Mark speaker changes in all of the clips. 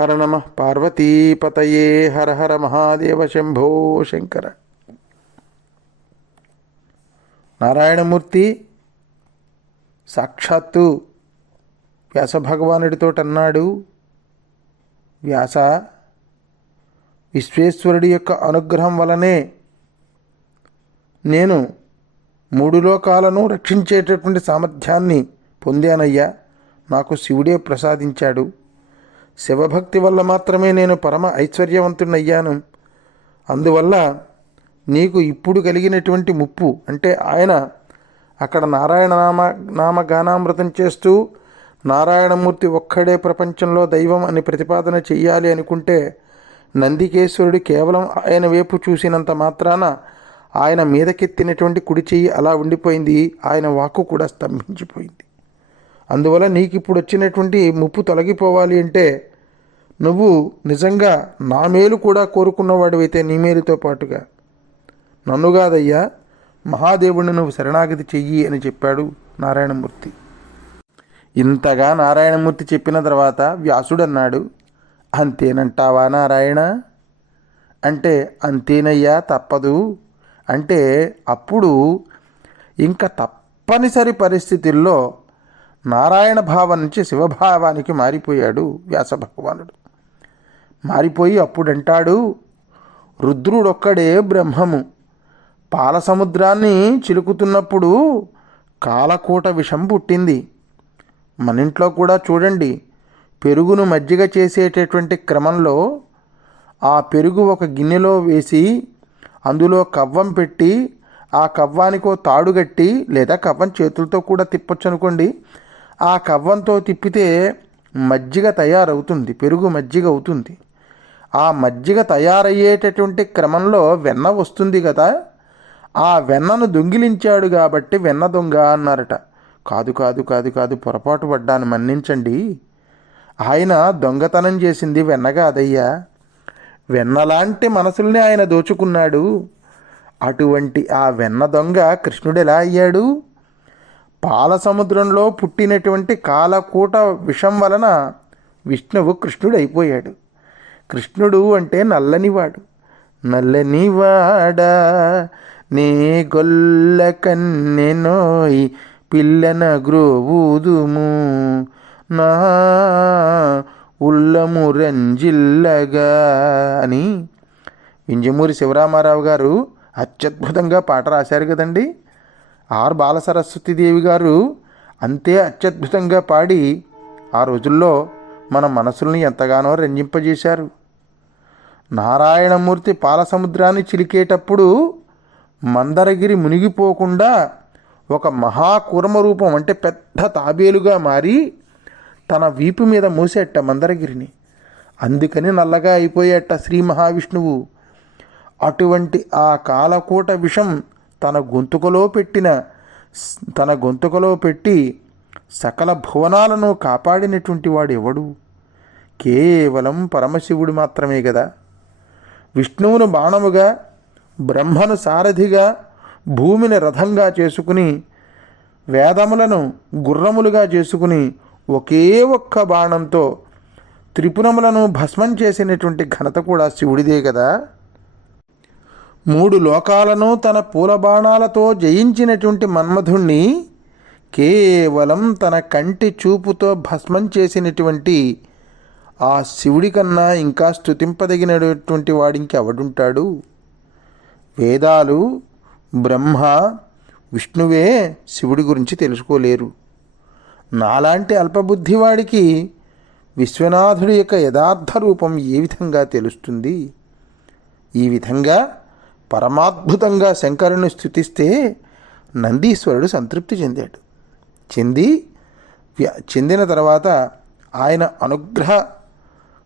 Speaker 1: హర నమ పార్వతీపతయే హర హర మహాదేవ శంభో శంకర. నారాయణమూర్తి సాక్షాత్తు వ్యాసభగవానుడితో అన్నాడు వ్యాస విశ్వేశ్వరుడి యొక్క అనుగ్రహం వలనే నేను మూడు లోకాలను రక్షించేటటువంటి సామర్థ్యాన్ని పొందానయ్యా. నాకు శివుడే ప్రసాదించాడు. శివభక్తి వల్ల మాత్రమే నేను పరమ ఐశ్వర్యవంతుణ్ణయ్యాను. అందువల్ల నీకు ఇప్పుడు కలిగినటువంటి ముప్పు అంటే ఆయన అక్కడ నారాయణ నామ నామ గానామృతం చేస్తూ నారాయణమూర్తి ఒక్కడే ప్రపంచంలో దైవం అని ప్రతిపాదన చెయ్యాలి అనుకుంటే నందికేశ్వరుడు కేవలం ఆయన వైపు చూసినంత మాత్రాన ఆయన మీదకెత్తినటువంటి కుడి చెయ్యి అలా ఉండిపోయింది ఆయన వాక్కు కూడా స్తంభించిపోయింది. అందువల్ల నీకు ఇప్పుడు వచ్చినటువంటి ముప్పు తొలగిపోవాలి అంటే నువ్వు నిజంగా నా మేలు కూడా కోరుకున్నవాడివైతే నీ మేలుతో పాటుగా. నన్ను కాదయ్యా మహాదేవుణ్ణి నువ్వు శరణాగతి చెయ్యి అని చెప్పాడు నారాయణమూర్తి. ఇంతగా నారాయణమూర్తి చెప్పిన తర్వాత వ్యాసుడన్నాడు అంతేనంటావా నారాయణ? అంటే అంతేనయ్యా తప్పదు. అంటే అప్పుడు ఇంకా తప్పనిసరి పరిస్థితుల్లో నారాయణ భావం నుంచి శివభావానికి మారిపోయాడు వ్యాసభగవానుడు మారిపోయి అప్పుడంటాడు రుద్రుడొక్కడే బ్రహ్మము. పాల సముద్రాన్ని చిలుకుతున్నప్పుడు కాలకూట విషం పుట్టింది. మన ఇంట్లో కూడా చూడండి పెరుగును మజ్జిగ చేసేటటువంటి క్రమంలో ఆ పెరుగు ఒక గిన్నెలో వేసి అందులో కవ్వం పెట్టి ఆ కవ్వానికో తాడుగట్టి లేదా కవ్వం చేతులతో కూడా తిప్పొచ్చు అనుకోండి ఆ కవ్వంతో తిప్పితే మజ్జిగ తయారవుతుంది పెరుగు మజ్జిగ అవుతుంది. ఆ మజ్జిగ తయారయ్యేటటువంటి క్రమంలో వెన్న వస్తుంది కదా ఆ వెన్నను దొంగిలించాడు కాబట్టి వెన్న దొంగ అన్నారట. కాదు కాదు కాదు కాదు పొరపాటు పడ్డాను మన్నించండి. ఆయన దొంగతనం చేసింది వెన్న అదయ్యా వెన్నలాంటి మనసుల్ని ఆయన దోచుకున్నాడు. అటువంటి ఆ వెన్న దొంగ కృష్ణుడు ఎలా అయ్యాడు? పాల సముద్రంలో పుట్టినటువంటి కాలకూట విషం వలన విష్ణువు కృష్ణుడు అయిపోయాడు కృష్ణుడు అంటే నల్లనివాడు. నల్లనివాడా నే గొల్ల కన్నెనోయ్ పిల్లన గ్రోవుదుము. నా ఉల్లము రంజిల్లగా అని వింజమూరి శివరామారావు గారు అత్యద్భుతంగా పాట రాశారు కదండి. ఆర్ బాలసరస్వతీదేవి గారు అంతే అత్యద్భుతంగా పాడి ఆ రోజుల్లో మన మనసుల్ని ఎంతగానో రంజింపజేశారు. నారాయణమూర్తి పాలసముద్రాన్ని చిలికేటప్పుడు మందరగిరి మునిగిపోకుండా ఒక మహాకూర్మ రూపం అంటే పెద్ద తాబేలుగా మారి తన వీపు మీద మూసేట మందరగిరిని. అందుకని నల్లగా అయిపోయేట శ్రీ మహావిష్ణువు. అటువంటి ఆ కాలకూట విషం తన గొంతుకలో పెట్టిన తన గొంతుకలో పెట్టి సకల భువనాలను కాపాడినటువంటి వాడు ఎవడు కేవలం పరమశివుడు మాత్రమే కదా విష్ణువును బాణముగా బ్రహ్మను సారథిగా భూమిని రథంగా చేసుకుని వేదములను గుర్రములుగా చేసుకుని ఒకే ఒక్క బాణంతో త్రిపురములను భస్మం చేసినటువంటి ఘనత కూడా శివుడిదే కదా మూడు లోకాలను తన పూల బాణాలతో జయించినటువంటి మన్మధుణ్ణి కేవలం తన కంటి చూపుతో భస్మం చేసినటువంటి ఆ శివుడి కన్నా ఇంకా స్థుతింపదగినటువంటి వాడింకి ఎవడుంటాడు వేదాలు బ్రహ్మ విష్ణువే శివుడి గురించి తెలుసుకోలేరు. నాలాంటి అల్పబుద్ధివాడికి విశ్వనాథుడి యొక్క యథార్థ రూపం ఏ విధంగా తెలుస్తుంది? ఈ విధంగా పరమాద్భుతంగా శంకరుని స్థుతిస్తే నందీశ్వరుడు సంతృప్తి చెందాడు. చెంది చెందిన తర్వాత ఆయన అనుగ్రహ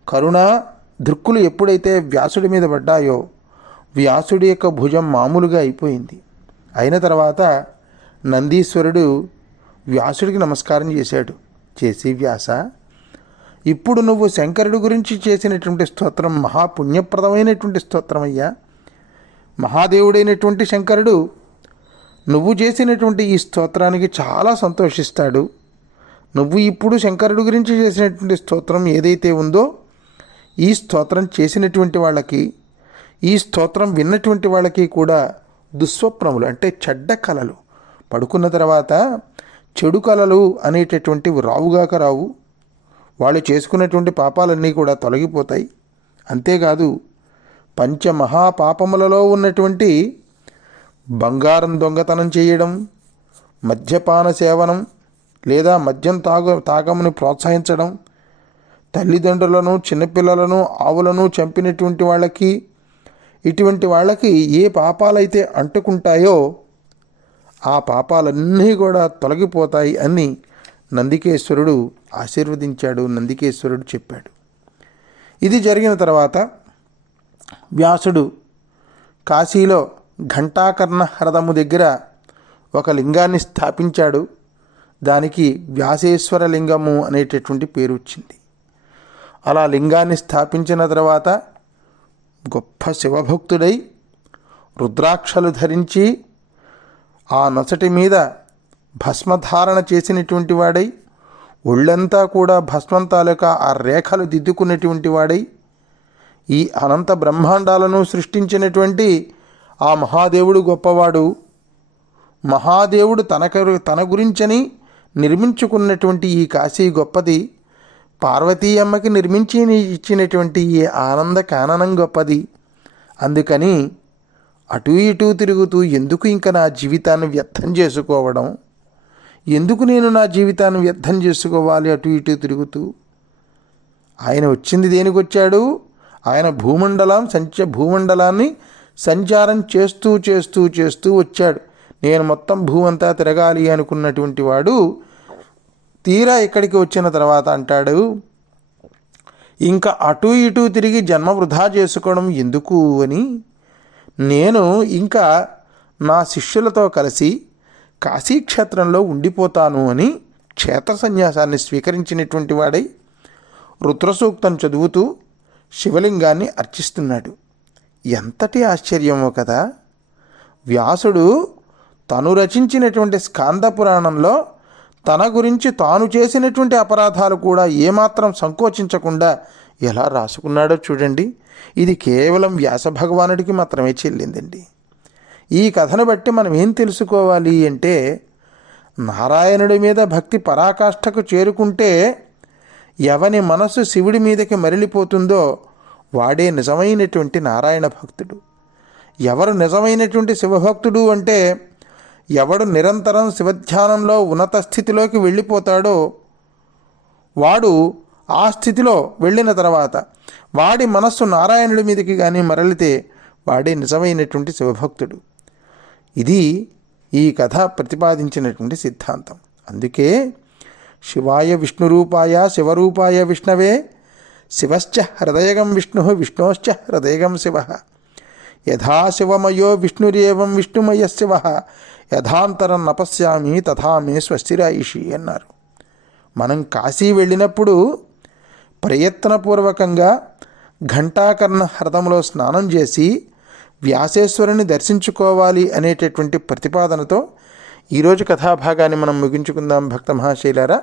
Speaker 1: కరుణ దృక్కులు ఎప్పుడైతే వ్యాసుడి మీద పడ్డాయో వ్యాసుడి యొక్క భుజం మామూలుగా అయిపోయింది. అయిన తర్వాత నందీశ్వరుడు వ్యాసుడికి నమస్కారం చేశాడు. చేసి వ్యాస ఇప్పుడు నువ్వు శంకరుడి గురించి చేసినటువంటి స్తోత్రం మహాపుణ్యప్రదమైనటువంటి స్తోత్రం అయ్యా. మహాదేవుడైనటువంటి శంకరుడు నువ్వు చేసినటువంటి ఈ స్తోత్రానికి చాలా సంతోషిస్తాడు. నువ్వు ఇప్పుడు శంకరుడు గురించి చేసినటువంటి స్తోత్రం ఏదైతే ఉందో ఈ స్తోత్రం చేసినటువంటి వాళ్ళకి ఈ స్తోత్రం విన్నటువంటి వాళ్ళకి కూడా దుస్వప్నములు అంటే చెడ్డ కళలు పడుకున్న తర్వాత చెడు కళలు అనేటటువంటివి రావుగాక రావు. వాళ్ళు చేసుకున్నటువంటి పాపాలన్నీ కూడా తొలగిపోతాయి. అంతేకాదు పంచమహాపాపములలో ఉన్నటువంటి బంగారం దొంగతనం చేయడం మద్యపాన సేవనం లేదా మద్యం తాగు తాగమని ప్రోత్సహించడం తల్లిదండ్రులను చిన్నపిల్లలను ఆవులను చంపినటువంటి వాళ్ళకి ఇటువంటి వాళ్ళకి ఏ పాపాలైతే అంటుకుంటాయో ఆ పాపాలన్నీ కూడా తొలగిపోతాయి అని నందికేశ్వరుడు ఆశీర్వదించాడు నందికేశ్వరుడు చెప్పాడు. ఇది జరిగిన తర్వాత వ్యాసుడు కాశీలో ఘంటాకర్ణ హ్రదము దగ్గర ఒక లింగాన్ని స్థాపించాడు. దానికి వ్యాసేశ్వర లింగము అనేటటువంటి పేరు వచ్చింది. అలా లింగాన్ని స్థాపించిన తర్వాత గొప్ప శివభక్తుడై రుద్రాక్షలు ధరించి ఆ నొసటి మీద భస్మధారణ చేసినటువంటి వాడై ఒళ్ళంతా కూడా భస్మం తాలూకా ఆ రేఖలు దిద్దుకున్నటువంటి వాడై ఈ అనంత బ్రహ్మాండాలను సృష్టించినటువంటి ఆ మహాదేవుడు గొప్పవాడు. మహాదేవుడు తనకు తన గురించని నిర్మించుకున్నటువంటి ఈ కాశీ గొప్పది. పార్వతీ అమ్మకి నిర్మించి ఇచ్చినటువంటి ఈ ఆనంద కాననం గొప్పది. అందుకని అటు ఇటు తిరుగుతూ ఎందుకు ఇంకా నా జీవితాన్ని వ్యర్థం చేసుకోవడం? ఎందుకు నేను నా జీవితాన్ని వ్యర్థం చేసుకోవాలి అటు ఇటు తిరుగుతూ? ఆయన వచ్చింది దేనికి వచ్చాడు ఆయన భూమండలం సంచ భూమండలాన్ని సంచారం చేస్తూ చేస్తూ చేస్తూ వచ్చాడు. నేను మొత్తం భూమంతా తిరగాలి అనుకున్నటువంటి వాడు తీరా ఇక్కడికి వచ్చిన తర్వాత అంటాడు ఇంకా అటు ఇటు తిరిగి జన్మ వృధా చేసుకోవడం ఎందుకు అని నేను ఇంకా నా శిష్యులతో కలిసి కాశీక్షేత్రంలో ఉండిపోతాను అని క్షేత్ర సన్యాసాన్ని స్వీకరించినటువంటి వాడై రుద్రసూక్తం చదువుతూ శివలింగాన్ని అర్చిస్తున్నాడు. ఎంతటి ఆశ్చర్యమో కదా. వ్యాసుడు తను రచించినటువంటి స్కాంద పురాణంలో తన గురించి తాను చేసినటువంటి అపరాధాలు కూడా ఏమాత్రం సంకోచించకుండా ఎలా రాసుకున్నాడో చూడండి. ఇది కేవలం వ్యాస భగవానుడికి మాత్రమే చెల్లిందండి. ఈ కథను బట్టి మనం ఏం తెలుసుకోవాలి అంటే నారాయణుడి మీద భక్తి పరాకాష్ఠకు చేరుకుంటే ఎవని మనసు శివుడి మీదకి మరలిపోతుందో వాడే నిజమైనటువంటి నారాయణ భక్తుడు. ఎవరు నిజమైనటువంటి శివభక్తుడు అంటే ఎవడు నిరంతరం శివధ్యానంలో ఉన్నత స్థితిలోకి వెళ్ళిపోతాడో వాడు ఆ స్థితిలో వెళ్ళిన తర్వాత వాడి మనస్సు నారాయణుడి మీదకి కానీ మరలితే వాడే నిజమైనటువంటి శివభక్తుడు. ఇది ఈ కథ ప్రతిపాదించినటువంటి సిద్ధాంతం. అందుకే శివాయ విష్ణురూపాయ శివరూపాయ విష్ణవే శివశ్చ హృదయగం విష్ణు విష్ణోశ్చ హృదయగం శివ. యథా శివమయో విష్ణురేవం విష్ణుమయ శివ. యథాంతరం నపశ్యామి తథా మే స్వస్తిరాయిషి అన్నారు. మనం కాశీ వెళ్ళినప్పుడు ప్రయత్నపూర్వకంగా ఘంటాకర్ణ హ్రదంలో స్నానం చేసి వ్యాసేశ్వరుని దర్శించుకోవాలి అనేటటువంటి ప్రతిపాదనతో ఈరోజు కథాభాగాన్ని మనం ముగించుకుందాం భక్త మహాశైలారా.